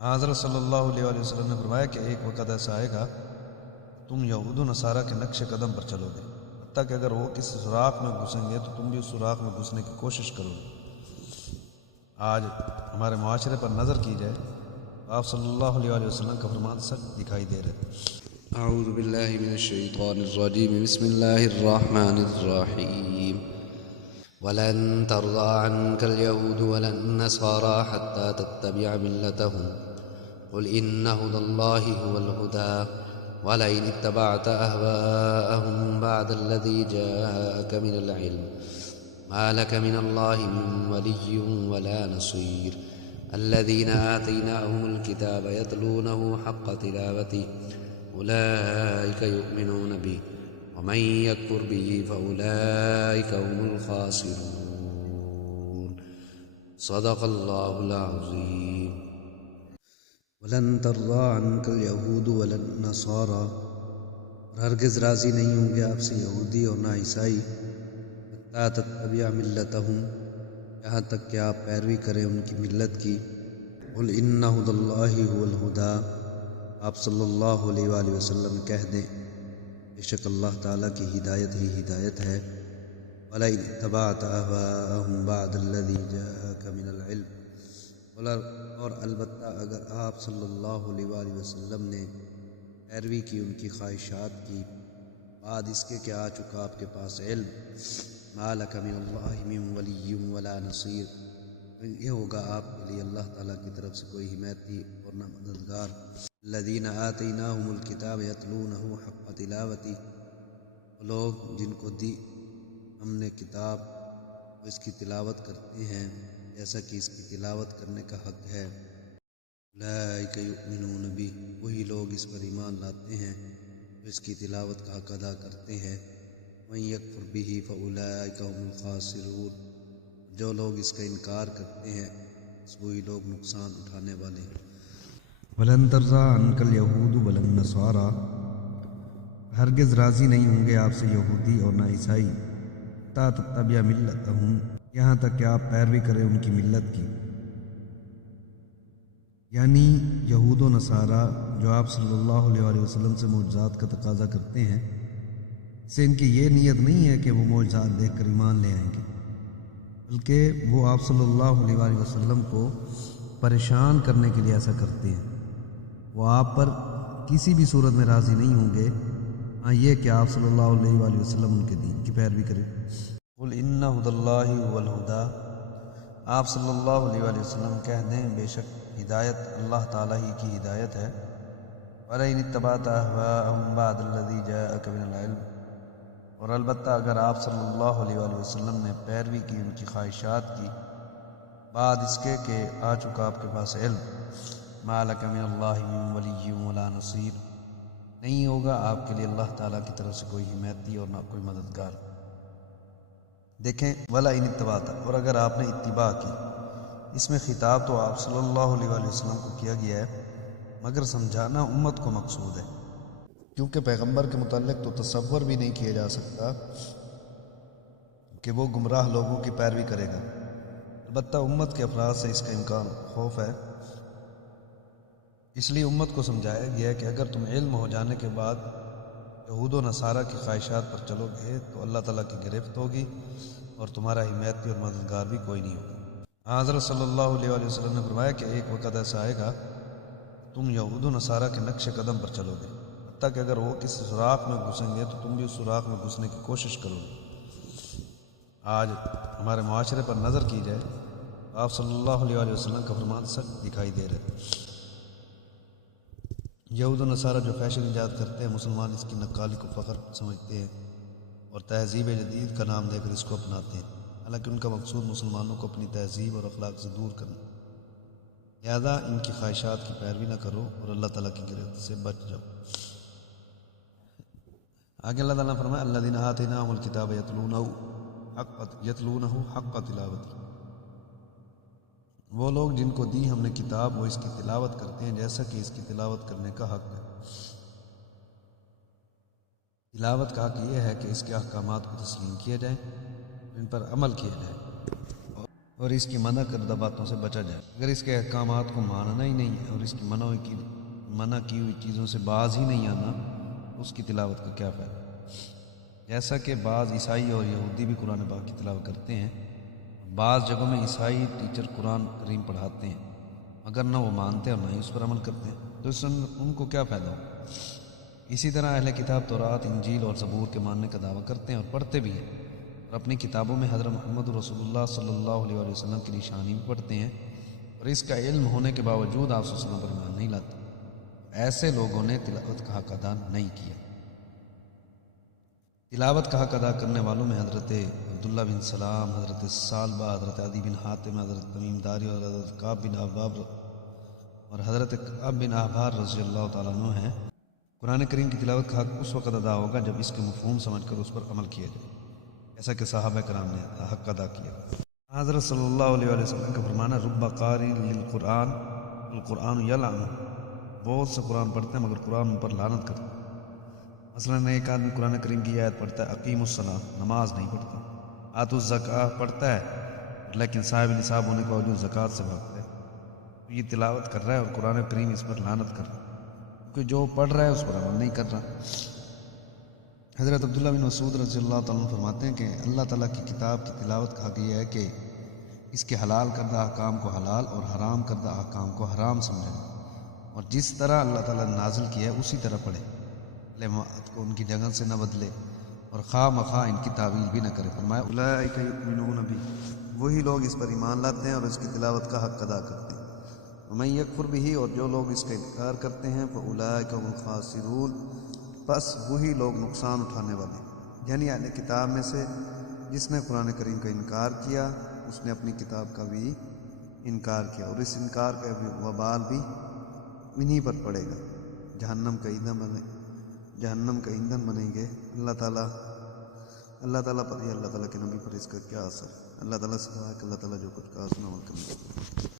حضرت صلی اللہ علیہ وآلہ وسلم نے فرمایا کہ ایک وقت ایسا آئے گا تم یہود و نصارہ کے نقش قدم پر چلو گے، حتیٰ کہ اگر وہ کسی سوراخ میں گھسیں گے تو تم بھی اس سوراخ میں گھسنے کی کوشش کرو گے۔ آج ہمارے معاشرے پر نظر کی جائے تو آپ صلی اللہ علیہ وآلہ وسلم کا فرمان سچ دکھائی دے رہے ہیں۔ اعوذ باللہ من الشیطان الرجیم، بسم اللہ الرحمن الرحیم۔ ولن ترضى عنك اليهود ولا النصارى حتى تتبع ملتهم قل إن هدى الله هو الهدى ولئن اتبعت أهواءهم بعد الذي جاءك من العلم ما لك من الله من ولي ولا نصير الذين آتيناهم الكتاب يتلونه حق تلاوته أولئك يؤمنون به ومن يكفر به فأولئك هم الخاسرون صدق الله العظيم۔ ولن ترضى عنك اليهود ولا النصارى، اور ہرگز راضی نہیں ہوں گے آپ سے یہودی اور نہ عیسائی، حتیٰ تتبع ملتهم، یہاں تک کہ آپ پیروی کریں ان کی ملت کی۔ قل ان ھدی اللہ ھو الھدی، آپ صلی اللہ علیہ وآلہ وسلم کہہ دیں بے شک اللہ تعالیٰ کی ہدایت ہی ہدایت ہے۔ وَلَئِنِ اتَّبَعْتَ أَهْوَاءَهُمْ بَعْدَ الَّذِي جَاءَكَ مِنَ الْعِلْمِ، اور البتہ اگر آپ صلی اللہ علیہ وآلہ وسلم نے پیروی کی ان کی خواہشات کی بعد اس کے کہ آ چکا آپ کے پاس علم، مَا لَكَ مِنَ اللَّهِ مِن وَلِيٍّ وَلَا نَصِيرٍ، یہ ہوگا آپ کے لیے اللہ تعالیٰ کی طرف سے کوئی حمایتی اور نہ مددگار۔ الذین آتیناہم الکتاب یتلونہ حق تلاوتی، وہ لوگ جن کو دی ہم نے کتاب وہ اس کی تلاوت کرتے ہیں جیسا کہ اس کی تلاوت کرنے کا حق ہے۔ اولئک یؤمنون بہ، وہی لوگ اس پر ایمان لاتے ہیں جو اس کی تلاوت کا حق ادا کرتے ہیں۔ ومن یکفر بہ فاولئک ھم الخاسرون، جو لوگ اس کا انکار کرتے ہیں وہی لوگ نقصان اٹھانے والے ہیں۔ ولن ترضى عنك اليهود ولا النصارى، ہرگز راضی نہیں ہوں گے آپ سے یہودی اور نہ عیسائی، حتیٰ تتبع ملتهم، یہاں تک کہ آپ پیروی کریں ان کی ملت کی، یعنی یہود و نصارہ جو آپ صلی اللہ علیہ وآلہ وسلم سے معجزات کا تقاضا کرتے ہیں، سے ان کی یہ نیت نہیں ہے کہ وہ معجزات دیکھ کر ایمان لے آئیں گے، بلکہ وہ آپ صلی اللہ علیہ وآلہ وسلم کو پریشان کرنے کے لیے ایسا کرتے ہیں۔ وہ آپ پر کسی بھی صورت میں راضی نہیں ہوں گے، ہاں یہ کہ آپ صلی اللہ علیہ وآلہ وسلم ان کے دین کی پیروی کریں۔ قل ان ھدی اللہ ھو الھدی، آپ صلی اللہ علیہ وآلہ وسلم کہہ دیں بے شک ہدایت اللہ تعالیٰ ہی کی ہدایت ہے۔ وَلَئِنِ اتَّبَعْتَ أَهْوَاءَهُمْ بَعْدَ الَّذِي جَاءَكَ مِنَ الْعِلْمِ، اور البتہ اگر آپ صلی اللہ علیہ وآلہ وسلم نے پیروی کی ان کی خواہشات کی بعد اس کے کہ آ چکا آپ کے پاس علم، مَا لَكَ مِنَ اللَّهِ مِن وَلِيٍّ وَلَا نَصِيرٍ، نہیں ہوگا آپ کے لیے اللہ تعالیٰ کی طرف سے کوئی حمایتی اور نہ کوئی مددگار۔ دیکھیں وَلَئِنِ اتَّبَعْتَ، اور اگر آپ نے اتباع کی، اس میں خطاب تو آپ صلی اللہ علیہ وآلہ وسلم کو کیا گیا ہے، مگر سمجھانا امت کو مقصود ہے، کیونکہ پیغمبر کے متعلق تو تصور بھی نہیں کیا جا سکتا کہ وہ گمراہ لوگوں کی پیروی کرے گا، البتہ امت کے افراد سے اس کا امکان خوف ہے، اس لیے امت کو سمجھایا گیا کہ اگر تم علم ہو جانے کے بعد یہود و نصارہ کی خواہشات پر چلو گے تو اللہ تعالیٰ کی گرفت ہوگی اور تمہارا حمایتی اور مددگار بھی کوئی نہیں ہوگا۔ حضرت صلی اللہ علیہ وآلہ وسلم نے فرمایا کہ ایک وقت ایسا آئے گا تم یہود و نصارہ کے نقش قدم پر چلو گے، حتیٰ کہ اگر وہ کسی سوراخ میں گھسیں گے تو تم بھی اس سوراخ میں گھسنے کی کوشش کرو گے۔ آج ہمارے معاشرے پر نظر کی جائے تو آپ صلی اللہ علیہ وآلہ وسلم کا فرمان سچ دکھائی دے رہے ہیں۔ یہود و نصارہ جو فیشن ایجاد کرتے ہیں، مسلمان اس کی نقالی کو فخر سمجھتے ہیں اور تہذیب جدید کا نام دے کر اس کو اپناتے ہیں، حالانکہ ان کا مقصود مسلمانوں کو اپنی تہذیب اور اخلاق سے دور کرنا، لہذا ان کی خواہشات کی پیروی نہ کرو اور اللہ تعالیٰ کی گرفت سے بچ جاؤ۔ آگے اللہ تعالیٰ نے فرمایا الذین آتیناہم الکتاب یتلونہ حق تلاوتہ، وہ لوگ جن کو دی ہم نے کتاب وہ اس کی تلاوت کرتے ہیں جیسا کہ اس کی تلاوت کرنے کا حق ہے۔ تلاوت کا حق یہ ہے کہ اس کے احکامات کو تسلیم کیا جائے، ان پر عمل کیا جائے، اور اس کی منع کردہ باتوں سے بچا جائے۔ اگر اس کے احکامات کو ماننا ہی نہیں ہے اور اس کی منع کی ہوئی چیزوں سے باز ہی نہیں آنا، اس کی تلاوت کا کیا فائدہ؟ جیسا کہ بعض عیسائی اور یہودی بھی قرآن پاک کی تلاوت کرتے ہیں، بعض جگہوں میں عیسائی ٹیچر قرآن کریم پڑھاتے ہیں مگر نہ وہ مانتے اور نہ ہی اس پر عمل کرتے ہیں، تو اس سے ان کو کیا فائدہ ہو؟ اسی طرح اہل کتاب تورات، انجیل اور زبور کے ماننے کا دعویٰ کرتے ہیں اور پڑھتے بھی ہیں، اور اپنی کتابوں میں حضرت محمد رسول اللہ صلی اللہ علیہ وسلم کی نشانی بھی پڑھتے ہیں، اور اس کا علم ہونے کے باوجود آپ صلی اللہ علیہ وسلم پر ایمان نہیں لاتے۔ ایسے لوگوں نے تلاوت کا حق ادا نہیں کیا۔ تلاوت کا حق ادا کرنے والوں میں حضرت عبداللہ بن سلام، حضرت ثعلبہ، حضرت عدی بن حاتم، حضرت تمیم داری اور حضرت کعب بن احبار رضی اللہ تعالیٰ عنہ ہیں۔ قرآن کریم کی تلاوت کا حق اس وقت ادا ہوگا جب اس کے مفہوم سمجھ کر اس پر عمل کیا جائے، ایسا کہ صحابہ کرام نے حق ادا کیا۔ حضرت صلی اللہ علیہ وسلم کا فرمانا رب قاری للقرآن القرآن یلعنہ، بہت سے قرآن پڑھتے ہیں مگر قرآن ان پر لعنت کرتا ہے۔ مثلاً ایک آدمی قرآن کریم کی آیت پڑھتا ہے، اقیم الصلاۃ، نماز نہیں پڑھتا، آتوا الزکوٰۃ پڑھتا ہے لیکن صاحب نصاب ہونے کے باوجود زکوٰۃ سے بھاگتا ہے، تو یہ تلاوت کر رہا ہے اور قرآن کریم اس پر لعنت کر رہا ہے، کیونکہ جو پڑھ رہا ہے اس پر عمل نہیں کر رہا۔ حضرت عبداللہ بن مسعود رضی اللہ تعالیٰ عنہ فرماتے ہیں کہ اللہ تعالیٰ کی کتاب کی تلاوت کا حق یہ ہے کہ اس کے حلال کردہ احکام کو حلال اور حرام کردہ احکام کو حرام سمجھیں، اور جس طرح اللہ تعالیٰ نے نازل کیا ہے اسی طرح پڑھے، کلمات کو ان کی جگہ سے نہ بدلے اور خواہ مخواہ ان کی تعویل بھی نہ کرے۔ فرمایا اولئک یؤمنون بہ، وہی لوگ اس پر ایمان لاتے ہیں اور اس کی تلاوت کا حق ادا کرتے ہیں، ومن یکفر بہ، اور جو لوگ اس کا انکار کرتے ہیں، فاولئک هم الخاسرون، بس وہی لوگ نقصان اٹھانے والے ہیں۔ یعنی اہل کتاب میں سے جس نے قرآن کریم کا انکار کیا اس نے اپنی کتاب کا بھی انکار کیا، اور اس انکار کا وبال بھی انہی پر پڑے گا، جہنم کا ایندھن بنیں گے۔ اللہ تعالیٰ پر یا اللہ تعالیٰ کے نبی پر اس کا کیا اثر ہے؟ اللہ تعالیٰ سے دعا ہے کہ اللہ تعالیٰ جو کچھ کہا سنا عمل کرنے